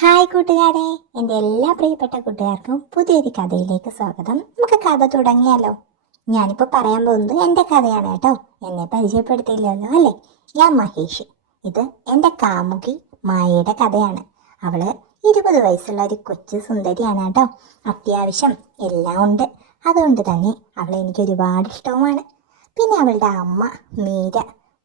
Hi കൂട്ടുകാരെ, എൻ്റെ എല്ലാ പ്രിയപ്പെട്ട കൂട്ടുകാർക്കും പുതിയൊരു കഥയിലേക്ക് സ്വാഗതം. നമുക്ക് കഥ തുടങ്ങിയാലോ? ഞാനിപ്പോൾ പറയാൻ പോകുന്നത് എൻ്റെ കഥയാണ് കേട്ടോ. എന്നെ പരിചയപ്പെടുത്തിയില്ലല്ലോ അല്ലേ? ഞാൻ മഹേഷ്. ഇത് എൻ്റെ കാമുകി മായയുടെ കഥയാണ്. അവള് 20 വയസ്സുള്ള ഒരു കൊച്ചു സുന്ദരിയാണ് കേട്ടോ. അത്യാവശ്യം എല്ലാം ഉണ്ട്. അതുകൊണ്ട് തന്നെ അവളെ എനിക്ക് ഒരുപാട് ഇഷ്ടവുമാണ്. പിന്നെ അവളുടെ അമ്മ മീര,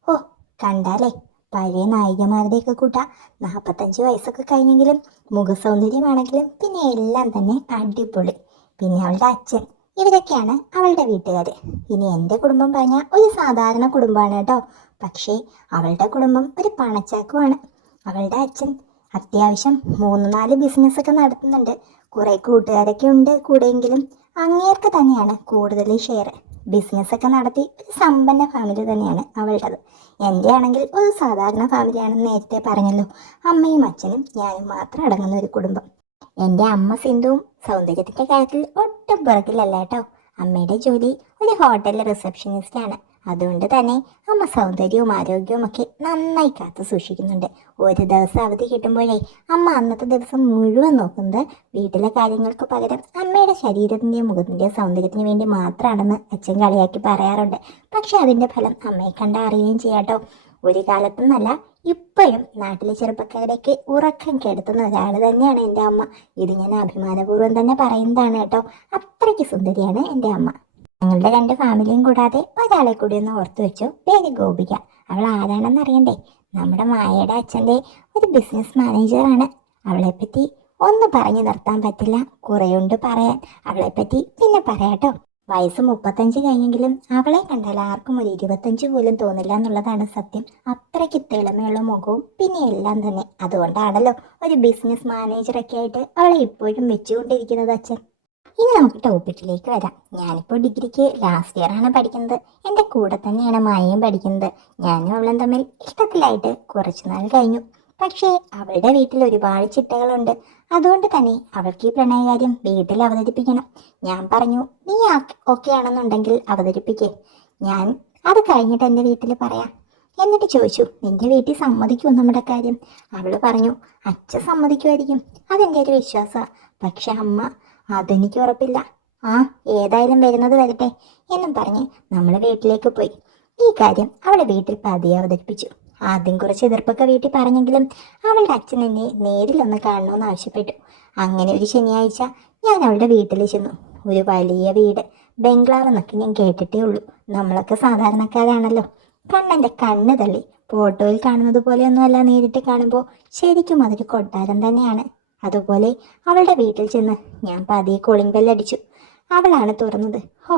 ഓ കണ്ടാലേ പഴയ നായികമാരുടെയൊക്കെ കൂട്ട. 45 വയസ്സൊക്കെ കഴിഞ്ഞെങ്കിലും മുഖസൗന്ദര്യമാണെങ്കിലും പിന്നെ എല്ലാം തന്നെ അടിപൊളി. പിന്നെ അവളുടെ അച്ഛൻ, ഇവരൊക്കെയാണ് അവളുടെ വീട്ടുകാർ. ഇനി എൻ്റെ കുടുംബം പറഞ്ഞാൽ ഒരു സാധാരണ കുടുംബമാണ് കേട്ടോ. പക്ഷേ അവളുടെ കുടുംബം ഒരു പണച്ചാക്കുമാണ്. അവളുടെ അച്ഛൻ അത്യാവശ്യം 3-4 ബിസിനസ്സൊക്കെ നടത്തുന്നുണ്ട്. കുറേ കൂട്ടുകാരൊക്കെ ഉണ്ട് കൂടെയെങ്കിലും അങ്ങേർക്ക് തന്നെയാണ് കൂടുതൽ ഷെയർ. ബിസിനസ്സൊക്കെ നടത്തി ഒരു സമ്പന്ന ഫാമിലി തന്നെയാണ് അവളുടേത്. എൻ്റെ ആണെങ്കിൽ ഒരു സാധാരണ ഫാമിലിയാണെന്ന് നേരത്തെ പറഞ്ഞല്ലോ. അമ്മയും അച്ഛനും ഞാനും മാത്രം അടങ്ങുന്ന ഒരു കുടുംബം. എൻ്റെ അമ്മ സിന്ധുവും സൗന്ദര്യത്തിൻ്റെ കാര്യത്തിൽ ഒട്ടും പുറകിലല്ല കേട്ടോ. അമ്മയുടെ ജോലി ഒരു ഹോട്ടലിലെ റിസപ്ഷനിസ്റ്റാണ്. അതുകൊണ്ട് തന്നെ അമ്മ സൗന്ദര്യവും ആരോഗ്യവും ഒക്കെ നന്നായി കാത്തു സൂക്ഷിക്കുന്നുണ്ട്. ഒരു ദിവസം അവധി കിട്ടുമ്പോഴേ അമ്മ അന്നത്തെ ദിവസം മുഴുവൻ നോക്കുന്നത് വീട്ടിലെ കാര്യങ്ങൾക്ക് പകരം അമ്മയുടെ ശരീരത്തിൻ്റെയും മുഖത്തിൻ്റെയും സൗന്ദര്യത്തിന് വേണ്ടി മാത്രമാണെന്ന് അച്ഛൻ കളിയാക്കി പറയാറുണ്ട്. പക്ഷെ അതിൻ്റെ ഫലം അമ്മയെ കണ്ട അറിയുകയും ചെയ്യാട്ടോ. ഒരു കാലത്തൊന്നല്ല, ഇപ്പോഴും നാട്ടിലെ ചെറുപ്പക്കാരേക്ക് ഉറക്കം കെടുത്തുന്ന ഒരാൾ തന്നെയാണ് എൻ്റെ അമ്മ. ഇത് ഞാൻ അഭിമാനപൂർവ്വം തന്നെ പറയുന്നതാണ് കേട്ടോ. അത്രയ്ക്ക് സുന്ദരിയാണ് എൻ്റെ അമ്മ. ഞങ്ങളുടെ 2 ഫാമിലിയും കൂടാതെ ഒരാളെ കൂടി ഒന്ന് ഓർത്തു വെച്ചു. പേര് ഗോപിക. അവൾ ആരാണെന്ന് അറിയണ്ടേ? നമ്മുടെ മായയുടെ അച്ഛൻ്റെ ഒരു ബിസിനസ് മാനേജറാണ്. അവളെപ്പറ്റി ഒന്ന് പറഞ്ഞു നിർത്താൻ പറ്റില്ല, കുറേയുണ്ട് പറയാൻ. അവളെപ്പറ്റി പിന്നെ പറയാട്ടോ. വയസ്സ് 35 കഴിഞ്ഞെങ്കിലും അവളെ കണ്ടാൽ ആർക്കും ഒരു 25 പോലും തോന്നില്ല എന്നുള്ളതാണ് സത്യം. അത്രയ്ക്ക് തെളിമയുള്ള മുഖവും പിന്നെ എല്ലാം തന്നെ. അതുകൊണ്ടാണല്ലോ ഒരു ബിസിനസ് മാനേജറൊക്കെ ആയിട്ട് അവളെ ഇപ്പോഴും വെച്ചുകൊണ്ടിരിക്കുന്നത് അച്ഛൻ. ഇനി നമുക്ക് ടോപ്പിക്കിലേക്ക് വരാം. ഞാനിപ്പോൾ ഡിഗ്രിക്ക് ലാസ്റ്റ് ഇയർ ആണ് പഠിക്കുന്നത്. എൻ്റെ കൂടെ തന്നെയാണ് മായയും പഠിക്കുന്നത്. ഞാനും അവളും തമ്മിൽ ഇഷ്ടത്തിലായിട്ട് കുറച്ചു നാൾ കഴിഞ്ഞു. പക്ഷേ അവളുടെ വീട്ടിൽ ഒരുപാട് ചിട്ടകളുണ്ട്. അതുകൊണ്ട് തന്നെ അവൾക്ക് ഈ പ്രണയകാര്യം വീട്ടിൽ അവതരിപ്പിക്കണം. ഞാൻ പറഞ്ഞു, നീ ഓക്കെ ആണെന്നുണ്ടെങ്കിൽ അവതരിപ്പിക്കേ, ഞാൻ അത് കഴിഞ്ഞിട്ട് എൻ്റെ വീട്ടിൽ പറയാം. എന്നിട്ട് ചോദിച്ചു, നിന്റെ വീട്ടിൽ സമ്മതിക്കുമോ നമ്മുടെ കാര്യം? അവള് പറഞ്ഞു, അച്ഛൻ സമ്മതിക്കുമായിരിക്കും, അതെൻ്റെ ഒരു വിശ്വാസമാണ്. പക്ഷെ അമ്മ, അതെനിക്ക് ഉറപ്പില്ല. ആ ഏതായാലും വരുന്നത് വരട്ടെ എന്നും പറഞ്ഞ് നമ്മൾ വീട്ടിലേക്ക് പോയി. ഈ കാര്യം അവളെ വീട്ടിൽ പതിയെ അവതരിപ്പിച്ചു. ആദ്യം കുറച്ച് എതിർപ്പൊക്കെ വീട്ടിൽ പറഞ്ഞെങ്കിലും അവളുടെ അച്ഛൻ എന്നെ നേരിലൊന്ന് കാണണമെന്ന് ആവശ്യപ്പെട്ടു. അങ്ങനെ ഒരു ശനിയാഴ്ച ഞാൻ അവളുടെ വീട്ടിൽ ചെന്നു. ഒരു വലിയ വീട്, ബംഗ്ലാവ് എന്നൊക്കെ ഞാൻ കേട്ടിട്ടേ ഉള്ളൂ. നമ്മളൊക്കെ സാധാരണക്കാരാണല്ലോ. കണ്ണെൻ്റെ കണ്ണ് തള്ളി. ഫോട്ടോയിൽ കാണുന്നത് പോലെയൊന്നുമല്ല, നേരിട്ട് കാണുമ്പോൾ ശരിക്കും അതൊരു കൊട്ടാരം തന്നെയാണ്. അതുപോലെ അവളുടെ വീട്ടിൽ ചെന്ന് ഞാൻ പതിയെ കോളിംഗ് ബെല്ലടിച്ചു. അവളാണ് തുറന്നത്. ഹോ,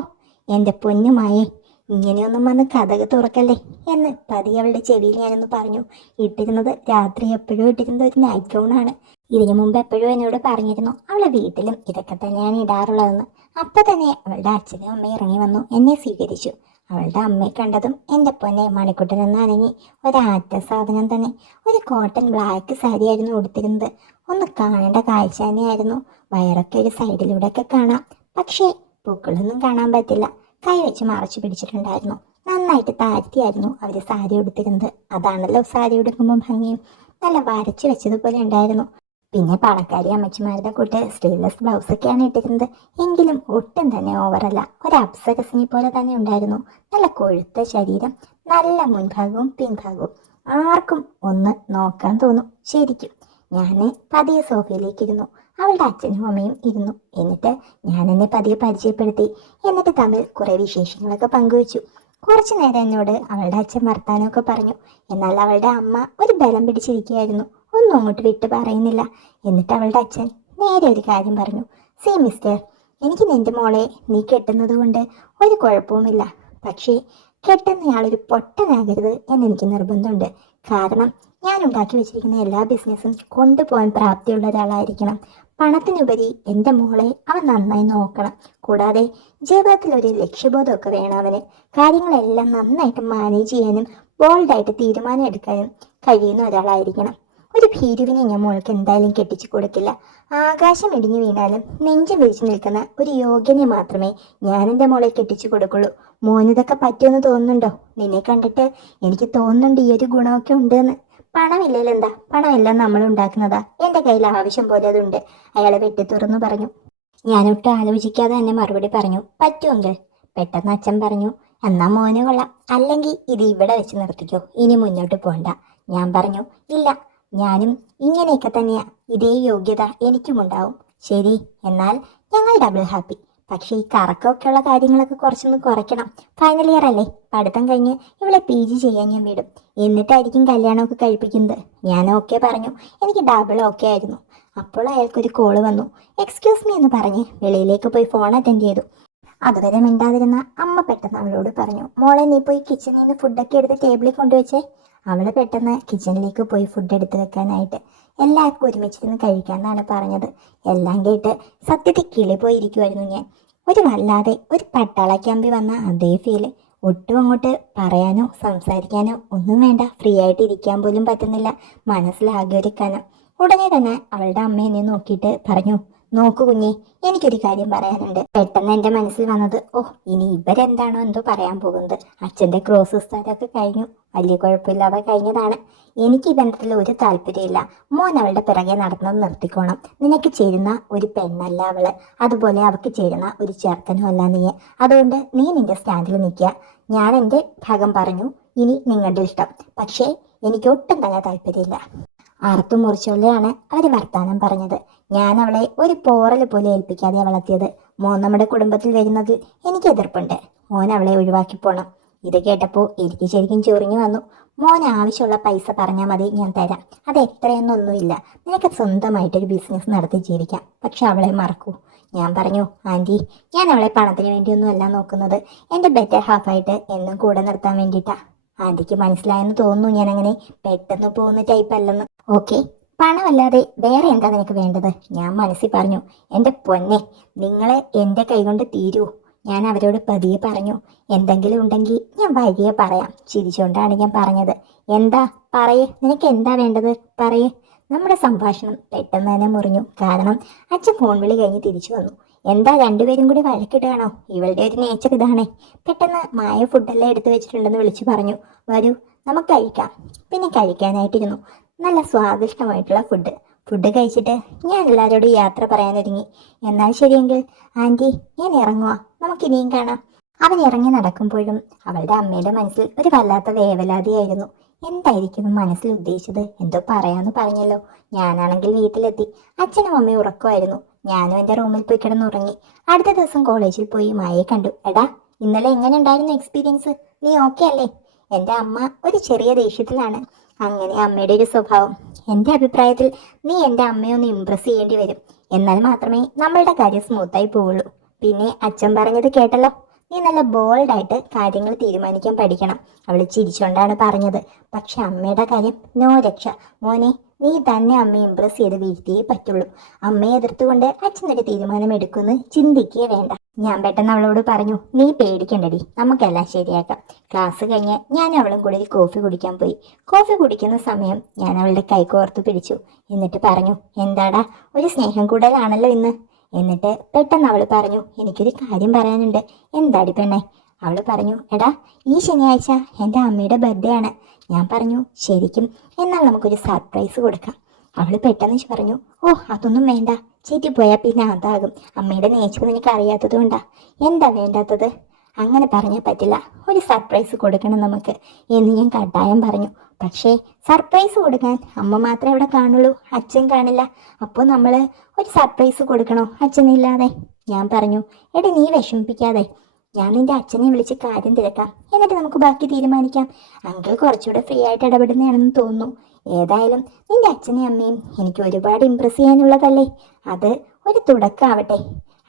എൻ്റെ പൊന്നുമായേ, ഇങ്ങനെയൊന്നും വന്ന് കഥക് തുറക്കല്ലേ എന്ന് പതിയെ അവളുടെ ചെവിയിൽ ഞാനൊന്ന് പറഞ്ഞു. ഇട്ടിരുന്നത് രാത്രി എപ്പോഴും ഇട്ടിരുന്നത് ഒരു നൈറ്റ് ഗൗണാണ്. ഇതിനു മുമ്പ് എപ്പോഴും എന്നോട് പറഞ്ഞിരുന്നു അവളെ വീട്ടിലും ഇതൊക്കെ തന്നെയാണ് ഇടാറുള്ളതെന്ന്. അപ്പം തന്നെ അവളുടെ അച്ഛനും അമ്മയും ഇറങ്ങി വന്നു, എന്നെ സ്വീകരിച്ചു. അവളുടെ അമ്മയെ കണ്ടതും എൻ്റെ പൊന്നെ മണിക്കുട്ടനെന്ന് അനങ്ങി. ഒരാറ്റ സാധനം തന്നെ. ഒരു കോട്ടൺ ബ്ലാക്ക് സാരി ആയിരുന്നു ഉടുത്തിരുന്നത്. ഒന്ന് കാണേണ്ട കാഴ്ച തന്നെയായിരുന്നു. വയറൊക്കെ ഒരു സൈഡിലൂടെയൊക്കെ കാണാം, പക്ഷേ പൂക്കളൊന്നും കാണാൻ പറ്റില്ല. കൈ വെച്ച് മറച്ചു പിടിച്ചിട്ടുണ്ടായിരുന്നു. നന്നായിട്ട് താഴ്ത്തിയായിരുന്നു അവർ സാരി ഉടുത്തിരുന്നത്. അതാണല്ലോ സാരി ഉടുക്കുമ്പോൾ ഭംഗിയും. നല്ല വരച്ചു വെച്ചതുപോലെ ഉണ്ടായിരുന്നു. പിന്നെ പണക്കാരി അമ്മച്ചിമാരുടെ കൂട്ട് സ്ലീവ്ലെസ് ബ്ലൗസൊക്കെയാണ് ഇട്ടിരുന്നത്. എങ്കിലും ഒട്ടും തന്നെ ഓവറല്ല. ഒരു അപ്സരസിനെ പോലെ തന്നെ ഉണ്ടായിരുന്നു. നല്ല കൊഴുത്ത ശരീരം, നല്ല മുൻഭാഗവും പിൻഭാഗവും. ആർക്കും ഒന്ന് നോക്കാൻ തോന്നും ശരിക്കും. ഞാൻ പതിയെ സോഫയിലേക്ക് ഇരുന്നു. അവളുടെ അച്ഛനും അമ്മയും ഇരുന്നു. എന്നിട്ട് ഞാൻ എന്നെ പതിയെ പരിചയപ്പെടുത്തി. എന്നിട്ട് തമ്മിൽ കുറേ വിശേഷങ്ങളൊക്കെ പങ്കുവച്ചു. കുറച്ചു നേരം എന്നോട് അവളുടെ അച്ഛൻ വർത്താനമൊക്കെ പറഞ്ഞു. എന്നാൽ അവളുടെ അമ്മ ഒരു ബലം പിടിച്ചിരിക്കുകയായിരുന്നു. ഒന്നും അങ്ങോട്ട് വിട്ട് പറയുന്നില്ല. എന്നിട്ട് അവളുടെ അച്ഛൻ നേരെ ഒരു കാര്യം പറഞ്ഞു. സി മിസ്റ്റർ, എനിക്ക് നിന്റെ മോളെ നീ കെട്ടുന്നത് കൊണ്ട് ഒരു കുഴപ്പവുമില്ല. പക്ഷേ കെട്ടുന്നയാളൊരു പൊട്ടനാകരുത് എന്നെനിക്ക് നിർബന്ധമുണ്ട്. കാരണം ഞാൻ ഉണ്ടാക്കി വെച്ചിരിക്കുന്ന എല്ലാ ബിസിനസ്സും കൊണ്ടുപോകാൻ പ്രാപ്തിയുള്ള ഒരാളായിരിക്കണം. പണത്തിനുപരി എൻ്റെ മോളെ അവൻ നന്നായി നോക്കണം. കൂടാതെ ജീവിതത്തിൽ ഒരു ലക്ഷ്യബോധമൊക്കെ വേണം അവന്. കാര്യങ്ങളെല്ലാം നന്നായിട്ട് മാനേജ് ചെയ്യാനും ബോൾഡായിട്ട് തീരുമാനം എടുക്കാനും കഴിയുന്ന ഒരാളായിരിക്കണം. ഒരു ഭീരുവിനെ ഞാൻ മോൾക്ക് എന്തായാലും കെട്ടിച്ചു കൊടുക്കില്ല. ആകാശം ഇടിഞ്ഞു വീണാലും നെഞ്ചം വിരിച്ചു നിൽക്കുന്ന ഒരു യോഗ്യനെ മാത്രമേ ഞാൻ എൻ്റെ മോളെ കെട്ടിച്ചു കൊടുക്കുള്ളൂ. മോനിതൊക്കെ പറ്റുമെന്ന് തോന്നുന്നുണ്ടോ? നിന്നെ കണ്ടിട്ട് എനിക്ക് തോന്നുന്നുണ്ട് ഈ ഒരു ഗുണമൊക്കെ ഉണ്ടെന്ന്. പണമില്ലല്ലോ എന്താ, പണമെല്ലാം നമ്മൾ ഉണ്ടാക്കുന്നതാ, എൻ്റെ കയ്യിൽ ആവശ്യം പോലെ അതുണ്ട്, അയാളെ വെട്ടിത്തുറന്നു പറഞ്ഞു. ഞാനൊട്ടും ആലോചിക്കാതെ തന്നെ മറുപടി പറഞ്ഞു, പറ്റുമെങ്കിൽ. പെട്ടെന്ന് അച്ഛൻ പറഞ്ഞു, എന്നാ മോന് കൊള്ളാം, അല്ലെങ്കിൽ ഇത് ഇവിടെ വെച്ച് നിർത്തിക്കോ, ഇനി മുന്നോട്ട് പോണ്ട. ഞാൻ പറഞ്ഞു, ഇല്ല, ഞാനും ഇങ്ങനെയൊക്കെ തന്നെയാ, ഇതേ യോഗ്യത എനിക്കുമുണ്ടാവും. ശരി, എന്നാൽ ഞങ്ങൾ ഡബിൾ ഹാപ്പി. പക്ഷേ ഈ കറക്കമൊക്കെയുള്ള കാര്യങ്ങളൊക്കെ കുറച്ചൊന്ന് കുറയ്ക്കണം. ഫൈനൽ ഇയർ അല്ലേ, പഠിത്തം കഴിഞ്ഞ് ഇവളെ PG ചെയ്യാൻ ഞാൻ വിടും, എന്നിട്ടായിരിക്കും കല്യാണമൊക്കെ കഴിപ്പിക്കുന്നത്. ഞാൻ ഓക്കെ പറഞ്ഞു. എനിക്ക് ഡബിൾ ഓക്കെ ആയിരുന്നു. അപ്പോൾ അയാൾക്കൊരു കോള് വന്നു. എക്സ്ക്യൂസ് മീ എന്ന് പറഞ്ഞ് വെളിയിലേക്ക് പോയി ഫോൺ അറ്റൻഡ് ചെയ്തു. അതുവരെ മിണ്ടാതിരുന്ന അമ്മ പെട്ടെന്ന് അവളോട് പറഞ്ഞു, മോളെ നീ പോയി കിച്ചണിൽ നിന്ന് ഫുഡൊക്കെ എടുത്ത് ടേബിളിൽ കൊണ്ടുവച്ചേ. അവള് പെട്ടെന്ന് കിച്ചണിലേക്ക് പോയി ഫുഡ് എടുത്ത് വെക്കാനായിട്ട്. എല്ലാവർക്കും ഒരുമിച്ചിരുന്ന് കഴിക്കാമെന്നാണ് പറഞ്ഞത്. എല്ലാം കേട്ട് സത്യത്തിൽ കിളി പോയിരിക്കുമായിരുന്നു ഞാൻ. ഒരു വല്ലാതെ ഒരു പട്ടാള ക്യാമ്പിൽ വന്ന അതേ ഫീല്. ഒട്ടും അങ്ങോട്ട് പറയാനോ സംസാരിക്കാനോ ഒന്നും വേണ്ട, ഫ്രീ ആയിട്ട് ഇരിക്കാൻ പോലും പറ്റുന്നില്ല. മനസ്സിലാകെ ഒരു കനം. ഉടനെ തന്നെ അവളുടെ അമ്മ എന്നെ നോക്കിയിട്ട് പറഞ്ഞു, നോക്കു കുഞ്ഞെ, എനിക്കൊരു കാര്യം പറയാനുണ്ട്. പെട്ടെന്ന് എൻ്റെ മനസ്സിൽ വന്നത്, ഓ ഇനി ഇവരെന്താണോ എന്തോ പറയാൻ പോകുന്നത്. അച്ഛൻ്റെ ക്രോസ് സ്ഥലമൊക്കെ കഴിഞ്ഞു, വലിയ കുഴപ്പമില്ലാതെ കഴിഞ്ഞതാണ്. എനിക്ക് ഈ ബന്ധത്തിൽ ഒരു താല്പര്യമില്ല. മോൻ അവളുടെ പിറകെ നടന്നത് നിർത്തിക്കോണം. നിനക്ക് ചേരുന്ന ഒരു പെണ്ണല്ല അവള്, അതുപോലെ അവൾക്ക് ചേരുന്ന ഒരു ചെറുക്കനും അല്ല നീ. അതുകൊണ്ട് നീ നിന്റെ സ്റ്റാൻഡിൽ നിൽക്കുക. ഞാൻ എൻ്റെ ഭാഗം പറഞ്ഞു, ഇനി നിങ്ങളുടെ ഇഷ്ടം. പക്ഷേ എനിക്ക് ഒട്ടും തന്നെ താല്പര്യമില്ല. അറുത്തു മുറിച്ചുകൊണ്ടാണ് അവർ വർത്താനം പറഞ്ഞത്. ഞാൻ അവളെ ഒരു പോറൽ പോലെ ഏൽപ്പിക്കാതെ വളർത്തിയത്. മോൻ നമ്മുടെ കുടുംബത്തിൽ വരുന്നതിൽ എനിക്ക് എതിർപ്പുണ്ട്. മോൻ അവളെ ഒഴിവാക്കി പോണം. ഇത് കേട്ടപ്പോൾ എനിക്ക് ശരിക്കും ചൊറിഞ്ഞു വന്നു. മോൻ ആവശ്യമുള്ള പൈസ പറഞ്ഞാൽ മതി, ഞാൻ തരാം. അത് എത്രയെന്നൊന്നുമില്ല. നിനക്ക് സ്വന്തമായിട്ടൊരു ബിസിനസ് നടത്തി ജീവിക്കാം. പക്ഷെ അവളെ മറക്കൂ. ഞാൻ പറഞ്ഞു, ആൻറ്റി, ഞാൻ അവളെ പണത്തിന് വേണ്ടിയൊന്നും അല്ല നോക്കുന്നത്. എൻ്റെ ബെറ്റർ ഹാഫായിട്ട് എന്നും കൂടെ നിർത്താൻ വേണ്ടിയിട്ടാ. ആൻറ്റിക്ക് മനസ്സിലായെന്ന് തോന്നുന്നു ഞാൻ അങ്ങനെ പെട്ടെന്ന് പോകുന്ന ടൈപ്പ് അല്ലെന്ന്. ഓക്കെ, പണമല്ലാതെ വേറെ എന്താ നിനക്ക് വേണ്ടത്? ഞാൻ മനസ്സിൽ പറഞ്ഞു. എൻ്റെ പൊന്നെ, നിങ്ങളെ എൻ്റെ കൈകൊണ്ട് തീരൂ. ഞാൻ അവരോട് പതിയെ പറഞ്ഞു. എന്തെങ്കിലും ഉണ്ടെങ്കിൽ ഞാൻ വൈകിയെ പറയാം. ചിരിച്ചുകൊണ്ടാണ് ഞാൻ പറഞ്ഞത്. എന്താ പറയേ, നിനക്ക് എന്താ വേണ്ടത് പറയേ. നമ്മുടെ സംഭാഷണം പെട്ടെന്ന് തന്നെ മുറിഞ്ഞു. കാരണം അച്ഛൻ ഫോൺ വിളി കഴിഞ്ഞ് തിരിച്ചു വന്നു. എന്താ രണ്ടുപേരും കൂടി വഴക്കിടുകയാണോ? ഇവളുടെ ഒരു നേച്ചർ ഇതാണേ. പെട്ടെന്ന് മായ ഫുഡെല്ലാം എടുത്തു വെച്ചിട്ടുണ്ടെന്ന് വിളിച്ചു പറഞ്ഞു. വരൂ, നമുക്ക് കഴിക്കാം. പിന്നെ കഴിക്കാനായിട്ടിരുന്നു. നല്ല സ്വാദിഷ്ടമായിട്ടുള്ള ഫുഡ് കഴിച്ചിട്ട് ഞാൻ എല്ലാവരോടും യാത്ര പറയാനൊരുങ്ങി. എന്നാൽ ശരിയെങ്കിൽ ആൻറ്റി, ഞാൻ ഇറങ്ങുക, നമുക്കിനിയും കാണാം. അവൻ ഇറങ്ങി നടക്കുമ്പോഴും അവളുടെ അമ്മയുടെ മനസ്സിൽ ഒരു വല്ലാത്ത വേവലാതിയായിരുന്നു. എന്തായിരിക്കും മനസ്സിൽ ഉദ്ദേശിച്ചത്? എന്തോ പറയാന്ന് പറഞ്ഞല്ലോ. ഞാനാണെങ്കിൽ വീട്ടിലെത്തി. അച്ഛനും അമ്മയും ഉറക്കമായിരുന്നു. ഞാനും എൻ്റെ റൂമിൽ പോയി കിടന്നുറങ്ങി. അടുത്ത ദിവസം കോളേജിൽ പോയി മായയെ കണ്ടു. എടാ, ഇന്നലെ എങ്ങനെ ഉണ്ടായിരുന്നു എക്സ്പീരിയൻസ്? നീ ഓക്കെ അല്ലേ? എൻ്റെ അമ്മ ഒരു ചെറിയ ദേഷ്യത്തിലാണ്. അങ്ങനെ അമ്മയുടെ ഒരു സ്വഭാവം. എൻ്റെ അഭിപ്രായത്തിൽ നീ എൻ്റെ അമ്മയെ ഒന്ന് ഇംപ്രസ് ചെയ്യേണ്ടി വരും. എന്നാൽ മാത്രമേ നമ്മളുടെ കാര്യം സ്മൂത്തായി പോവുള്ളൂ. പിന്നെ അച്ഛൻ പറഞ്ഞത് കേട്ടല്ലോ, നീ നല്ല ബോൾഡായിട്ട് കാര്യങ്ങൾ തീരുമാനിക്കാൻ പഠിക്കണം. അവൾ ചിരിച്ചുകൊണ്ടാണ് പറഞ്ഞത്. പക്ഷെ അമ്മയുടെ കാര്യം നോ രക്ഷ. മോനെ, നീ തന്നെ അമ്മയെ ഇംപ്രസ് ചെയ്ത് വീഴ്ത്തിയേ പറ്റുള്ളൂ. അമ്മയെ എതിർത്തുകൊണ്ട് അച്ഛനൊരു തീരുമാനം എടുക്കുമെന്ന് ചിന്തിക്കേ വേണ്ട. ഞാൻ പെട്ടെന്ന് അവളോട് പറഞ്ഞു, നീ പേടിക്കണ്ടടി, നമുക്കെല്ലാം ശരിയാക്കാം. ക്ലാസ് കഴിഞ്ഞ് ഞാൻ അവളും കൂടി കോഫി കുടിക്കാൻ പോയി. കോഫി കുടിക്കുന്ന സമയം ഞാൻ അവളുടെ കൈ കോർത്തു പിടിച്ചു. എന്നിട്ട് പറഞ്ഞു, എന്താടാ, ഒരു സ്നേഹം കൂടുതലാണല്ലോ ഇന്ന്. എന്നിട്ട് പെട്ടെന്ന് അവൾ പറഞ്ഞു, എനിക്കൊരു കാര്യം പറയാനുണ്ട്. എന്താടി പെണ്ണെ? അവൾ പറഞ്ഞു, എടാ, ഈ ശനിയാഴ്ച എൻ്റെ അമ്മയുടെ ബർത്ത്ഡേ ആണ്. ഞാൻ പറഞ്ഞു, ശരിക്കും? എന്നാൽ നമുക്കൊരു സർപ്രൈസ് കൊടുക്കാം. അവൾ പെട്ടെന്ന് പറഞ്ഞു, ഓ അതൊന്നും വേണ്ട, ചീറ്റിപ്പോയാൽ പിന്നെ അതാകും. അമ്മയുടെ നേച്ചർ നിനക്ക് അറിയാത്തത് കൊണ്ടാ. എന്താ വേണ്ടാത്തത്? അങ്ങനെ പറഞ്ഞാൽ പറ്റില്ല, ഒരു സർപ്രൈസ് കൊടുക്കണം നമുക്ക് എന്ന് ഞാൻ കട്ടായം പറഞ്ഞു. പക്ഷേ സർപ്രൈസ് കൊടുക്കാൻ അമ്മ മാത്രമേ അവിടെ കാണുള്ളൂ, അച്ഛൻ കാണില്ല. അപ്പോൾ നമ്മൾ ഒരു സർപ്രൈസ് കൊടുക്കണോ അച്ഛനില്ലാതെ? ഞാൻ പറഞ്ഞു, എടി നീ വിഷമിപ്പിക്കാതെ, ഞാൻ നിന്റെ അച്ഛനെ വിളിച്ച് കാര്യം തിരക്കാം, എന്നിട്ട് നമുക്ക് ബാക്കി തീരുമാനിക്കാം. അങ്കിൾ കുറച്ചുകൂടെ ഫ്രീ ആയിട്ട് ഇടപെടുന്നതാണെന്ന് തോന്നുന്നു. ഏതായാലും നിന്റെ അച്ഛനെയും അമ്മയും എനിക്ക് ഒരുപാട് ഇമ്പ്രസ് ചെയ്യാനുള്ളതല്ലേ, അത് ഒരു തുടക്കമാവട്ടെ.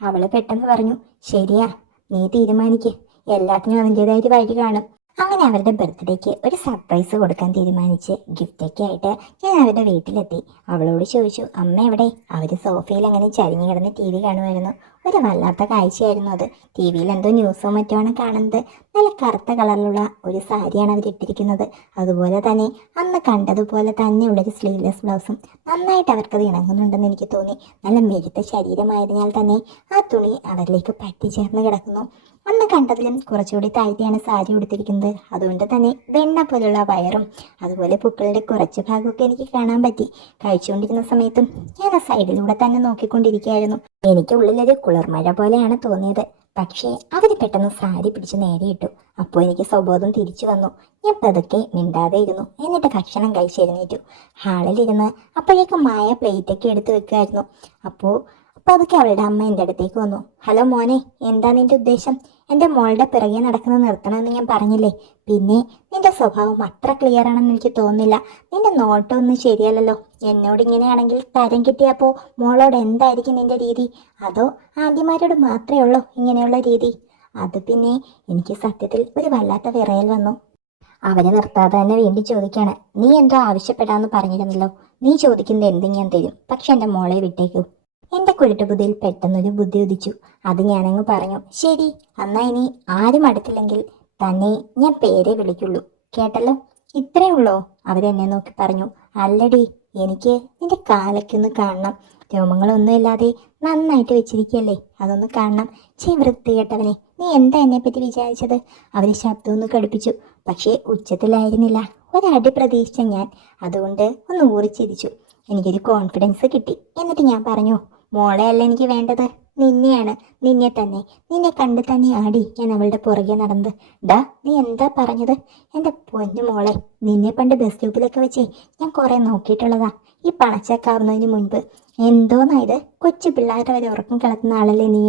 അവള് പെട്ടെന്ന് പറഞ്ഞു, ശരിയാ, നീ തീരുമാനിക്ക്, എല്ലാത്തിനും അതിൻ്റെതായ ഒരു വഴി കാണും. അങ്ങനെ അവരുടെ ബർത്ത്ഡേക്ക് ഒരു സർപ്രൈസ് കൊടുക്കാൻ തീരുമാനിച്ച് ഗിഫ്റ്റൊക്കെ ആയിട്ട് ഞാൻ അവരുടെ വീട്ടിലെത്തി. അവളോട് ചോദിച്ചു, അമ്മ എവിടെ? അവർ സോഫയിൽ അങ്ങനെ ചരിഞ്ഞു കിടന്ന് TV കാണുമായിരുന്നു. ഒരു വല്ലാത്ത കാഴ്ചയായിരുന്നു അത്. TV-യിൽ എന്തോ ന്യൂസോ മറ്റോ ആണ് കാണുന്നത്. നല്ല കറുത്ത കളറിലുള്ള ഒരു സാരിയാണ് അവരിട്ടിരിക്കുന്നത്. അതുപോലെ തന്നെ അന്ന് കണ്ടതുപോലെ തന്നെയുള്ളൊരു സ്ലീവ്ലെസ് ബ്ലൗസും. നന്നായിട്ട് അവർക്കത് ഇണങ്ങുന്നുണ്ടെന്ന് എനിക്ക് തോന്നി. നല്ല മെഴുത്ത ശരീരമായതിനാൽ തന്നെ ആ തുണി അവരിലേക്ക് പറ്റിച്ചേർന്ന് കിടക്കുന്നു. അന്ന് കണ്ടതിലും കുറച്ചുകൂടി താഴ്ത്തിയാണ് സാരി ഉടുത്തിരിക്കുന്നത്. അതുകൊണ്ട് തന്നെ വെണ്ണ പോലുള്ള വയറും അതുപോലെ പുക്കളുടെ കുറച്ച് ഭാഗമൊക്കെ എനിക്ക് കാണാൻ പറ്റി. കഴിച്ചുകൊണ്ടിരുന്ന സമയത്തും ഞാൻ ആ സൈഡിലൂടെ തന്നെ നോക്കിക്കൊണ്ടിരിക്കുകയായിരുന്നു. എനിക്ക് ഉള്ളിലൊരു കുളിർമഴ പോലെയാണ് തോന്നിയത്. പക്ഷേ അവര് പെട്ടെന്ന് സാരി പിടിച്ച് നേരെയിട്ടു. അപ്പോൾ എനിക്ക് സ്വബോധം തിരിച്ചു വന്നു. ഞാൻ പതുക്കെ മിണ്ടാതെ ഇരുന്നു. എന്നിട്ട് ഭക്ഷണം കഴിച്ചെഴുന്നേറ്റു. ഹാളിലിരുന്ന് അപ്പോഴേക്കും മായ പ്ലേറ്റൊക്കെ എടുത്ത് വെക്കുമായിരുന്നു. അപ്പോൾ പതുക്കെ അവളുടെ അമ്മ എൻ്റെ അടുത്തേക്ക് വന്നു. ഹലോ മോനെ, എന്താ നിന്റെ ഉദ്ദേശം? എൻ്റെ മോളുടെ പിറകെ നടക്കുന്നത് നിർത്തണമെന്ന് ഞാൻ പറഞ്ഞില്ലേ? പിന്നെ നിന്റെ സ്വഭാവം അത്ര ക്ലിയർ ആണെന്ന് എനിക്ക് തോന്നുന്നില്ല. നിന്റെ നോട്ടം ഒന്നും ശരിയല്ലല്ലോ. എന്നോട് ഇങ്ങനെയാണെങ്കിൽ തരം കിട്ടിയപ്പോൾ മോളോട് എന്തായിരിക്കും നിന്റെ രീതി? അതോ ആന്റിമാരോട് മാത്രമേ ഉള്ളൂ ഇങ്ങനെയുള്ള രീതി? അത് പിന്നെ എനിക്ക് സത്യത്തിൽ ഒരു വല്ലാത്ത വിറയൽ വന്നു. അവനെ നിർത്താതെ തന്നെ വീണ്ടും ചോദിക്കാണ്. നീ എന്തോ ആവശ്യപ്പെടാന്ന് പറഞ്ഞിരുന്നല്ലോ. നീ ചോദിക്കുന്നത് എന്തും ഞാൻ തരും. പക്ഷെ എൻ്റെ മോളെ വിട്ടേക്കൂ. എൻ്റെ കുരുട്ടുബുദ്ധിയിൽ പെട്ടെന്നൊരു ബുദ്ധി ഉദിച്ചു. അത് ഞാനങ്ങ് പറഞ്ഞു. ശരി, എന്നാ ഇനി ആരും അടുത്തില്ലെങ്കിൽ തന്നെ ഞാൻ പേരെ വിളിക്കുള്ളൂ. കേട്ടല്ലോ? ഇത്രേ ഉള്ളോ? അവരെന്നെ നോക്കി പറഞ്ഞു. അല്ലടി, എനിക്ക് നിന്റെ കാലൊക്കെ കാണണം. രോമങ്ങളൊന്നുമില്ലാതെ നന്നായിട്ട് വെച്ചിരിക്കുകയല്ലേ, അതൊന്ന് കാണണം. വൃത്തികെട്ടവനെ, നീ എന്താ എന്നെ പറ്റി വിചാരിച്ചത്? അവര് ശബ്ദമൊന്ന് കടുപ്പിച്ചു. പക്ഷേ ഉച്ചത്തിലായിരുന്നില്ല. ഒരടി പ്രതീക്ഷിച്ച ഞാൻ അതുകൊണ്ട് ഒന്ന് ഊറിച്ചിരിച്ചു. എനിക്കൊരു കോൺഫിഡൻസ് കിട്ടി. എന്നിട്ട് ഞാൻ പറഞ്ഞു, മോളെ അല്ല എനിക്ക് വേണ്ടത്, നിന്നെയാണ്. നിന്നെ തന്നെ. നിന്നെ കണ്ട് തന്നെ ആടി ഞാൻ അവളുടെ പുറകെ നടന്നത്. ഡാ, നീ എന്താ പറഞ്ഞത്? എൻ്റെ പൊന്നു മോളെ, നിന്നെ പണ്ട് ബസ് സ്റ്റോപ്പിലൊക്കെ വെച്ചേ ഞാൻ കുറെ നോക്കിയിട്ടുള്ളതാ. ഈ പണച്ചക്കാവുന്നതിന് മുൻപ്. എന്തോന്നായത്? കൊച്ചു പിള്ളേരുടെ വരെ ഉറക്കം കളത്തുന്ന ആളല്ലേ നീ.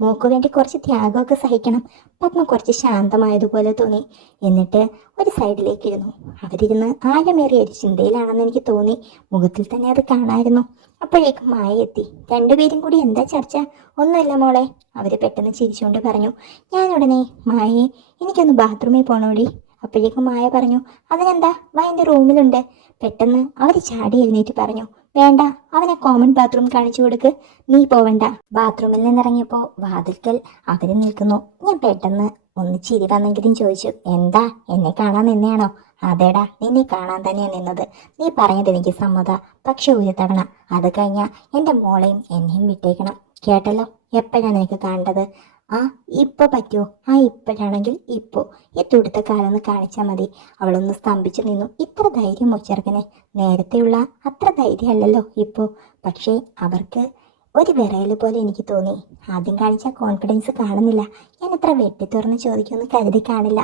മോക്ക് വേണ്ടി കുറച്ച് ത്യാഗമൊക്കെ സഹിക്കണം. പത്മ കുറച്ച് ശാന്തമായതുപോലെ തോന്നി. എന്നിട്ട് ഒരു സൈഡിലേക്ക് ഇരുന്നു. അവരിരുന്ന് ആഴമേറിയ ഒരു ചിന്തയിലാണെന്ന് എനിക്ക് തോന്നി. മുഖത്തിൽ തന്നെ അത് കാണായിരുന്നു. അപ്പോഴേക്കും മായ എത്തി. രണ്ടുപേരും കൂടി എന്താ ചർച്ച? ഒന്നുമില്ല മോളെ, അവര് പെട്ടെന്ന് ചിരിച്ചുകൊണ്ട് പറഞ്ഞു. ഞാൻ ഉടനെ, മായേ, എനിക്കൊന്ന് ബാത്റൂമിൽ പോണോടി. അപ്പോഴേക്കും മായ പറഞ്ഞു, അതിനെന്താ, വാ എൻ്റെ റൂമിലുണ്ട്. പെട്ടെന്ന് അവർ ചാടി എഴുന്നേറ്റ് പറഞ്ഞു, വേണ്ട, അവനെ കോമൺ ബാത്റൂം കാണിച്ചു കൊടുക്ക്. നീ പോവണ്ട. ബാത്റൂമിൽ നിന്നിറങ്ങിയപ്പോൾ വാതിൽക്കൽ അവര് നിൽക്കുന്നു. ഞാൻ പെട്ടെന്ന് ഒന്ന് ചിരി വന്നെങ്കിലും ചോദിച്ചു, എന്താ, എന്നെ കാണാൻ നിന്നെയാണോ? അതേടാ, നിന്നെ കാണാൻ തന്നെയാണ് നിന്നത്. നീ പറഞ്ഞത് എനിക്ക് സമ്മത. പക്ഷെ ഒരു തവണ, അത് കഴിഞ്ഞാൽ എൻ്റെ മോളെയും എന്നെയും വിട്ടേക്കണം. കേട്ടല്ലോ? എപ്പോഴാണ് നിനക്ക് കാണേണ്ടത്? ആ, ഇപ്പൊ പറ്റുമോ? ആ, ഇപ്പോഴാണെങ്കിൽ ഇപ്പോ. ഈ തുടുത്ത കാലൊന്ന് കാണിച്ചാൽ മതി. അവളൊന്ന് സ്തംഭിച്ചു നിന്നു. ഇത്ര ധൈര്യം ചെറുക്കന്. നേരത്തെയുള്ള അത്ര ധൈര്യമല്ലല്ലോ ഇപ്പോൾ. പക്ഷേ അവർക്ക് ഒരു വിറയൽ പോലെ എനിക്ക് തോന്നി. ആദ്യം കാണിച്ച കോൺഫിഡൻസ് കാണുന്നില്ല. ഞാൻ ഇത്ര വെട്ടി തുറന്ന് ചോദിക്കുമെന്ന് കരുതി കാണില്ല.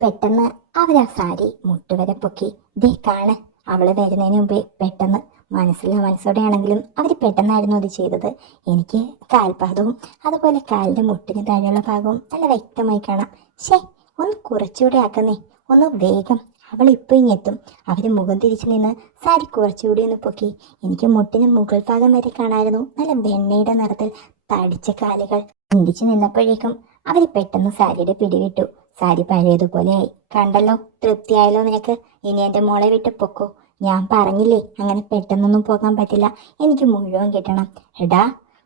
പെട്ടെന്ന് അവരാ സാരി മുട്ടുവരെ പൊക്കി. ദേ കാണ്. അവള് വരുന്നതിന് മുമ്പേ പെട്ടെന്ന്, മനസ്സോടെയാണെങ്കിലും അവർ പെട്ടെന്നായിരുന്നു അത് ചെയ്തത്. എനിക്ക് കാൽപാദവും അതുപോലെ കാലിൻ്റെ മുട്ടിന് താഴെയുള്ള ഭാഗവും നല്ല വ്യക്തമായി കാണാം. ശേ, ഒന്ന് കുറച്ചുകൂടെ ആക്കുന്നേ, ഒന്ന് വേഗം. അവൾ ഇപ്പോൾ ഇങ്ങെത്തും. അവർ മുഖം തിരിച്ചു നിന്ന് സാരി കുറച്ചുകൂടി ഒന്ന് പൊക്കി. എനിക്ക് മുട്ടിന് മുകൾ ഭാഗം വരെ കാണായിരുന്നു നല്ല വെണ്ണയുടെ നിറത്തിൽ തടിച്ച കാലുകൾ. ചിന്തിച്ചു നിന്നപ്പോഴേക്കും അവർ പെട്ടെന്ന് സാരിയുടെ പിടിവിട്ടു. സാരി പഴയതുപോലെയായി. കണ്ടല്ലോ, തൃപ്തിയായല്ലോ നിനക്ക്? ഇനി എൻ്റെ മോളെ വിട്ട് പൊക്കോ. ഞാൻ പറഞ്ഞില്ലേ, അങ്ങനെ പെട്ടെന്നൊന്നും പോകാൻ പറ്റില്ല. എനിക്ക് മുഴുവൻ കിട്ടണം. എടാ,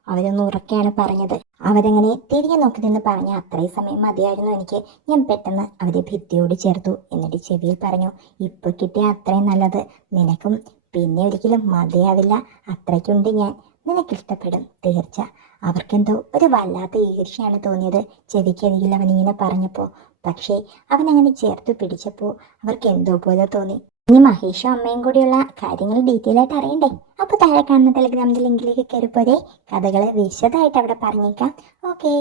അവരൊന്ന് ഉറക്കെയാണ് പറഞ്ഞത്. അവരങ്ങനെ തിരികെ നോക്കി നിന്ന് പറഞ്ഞ അത്രയും സമയം മതിയായിരുന്നു എനിക്ക്. ഞാൻ പെട്ടെന്ന് അവരെ ഭിത്തിയോട് ചേർത്തു. എന്നിട്ട് ചെവിയിൽ പറഞ്ഞു, ഇപ്പൊ കിട്ടിയ അത്രയും നല്ലത്. നിനക്കും പിന്നെ ഒരിക്കലും മതിയാവില്ല. അത്രയ്ക്കുണ്ട് ഞാൻ. നിനക്കിഷ്ടപ്പെടും തീർച്ച. അവർക്കെന്തോ ഒരു വല്ലാത്ത ഈർഷ്യയാണ് തോന്നിയത് ചെവിക്കരികിൽ അവനിങ്ങനെ പറഞ്ഞപ്പോൾ. പക്ഷേ അവനങ്ങനെ ചേർത്ത് പിടിച്ചപ്പോൾ അവർക്ക് എന്തോ പോലെ തോന്നി. ഇനി മഹേഷും അമ്മയും കൂടിയുള്ള കാര്യങ്ങൾ ഡീറ്റെയിൽ ആയിട്ട് അറിയണ്ടേ? അപ്പോൾ താഴെ കാണുന്ന ടെലിഗ്രാമിൻ്റെ ലിങ്കിലേക്ക് കയറിപ്പോരെ. കഥകൾ വിശദമായിട്ട് അവിടെ പറഞ്ഞേക്കാം. ഓക്കേ.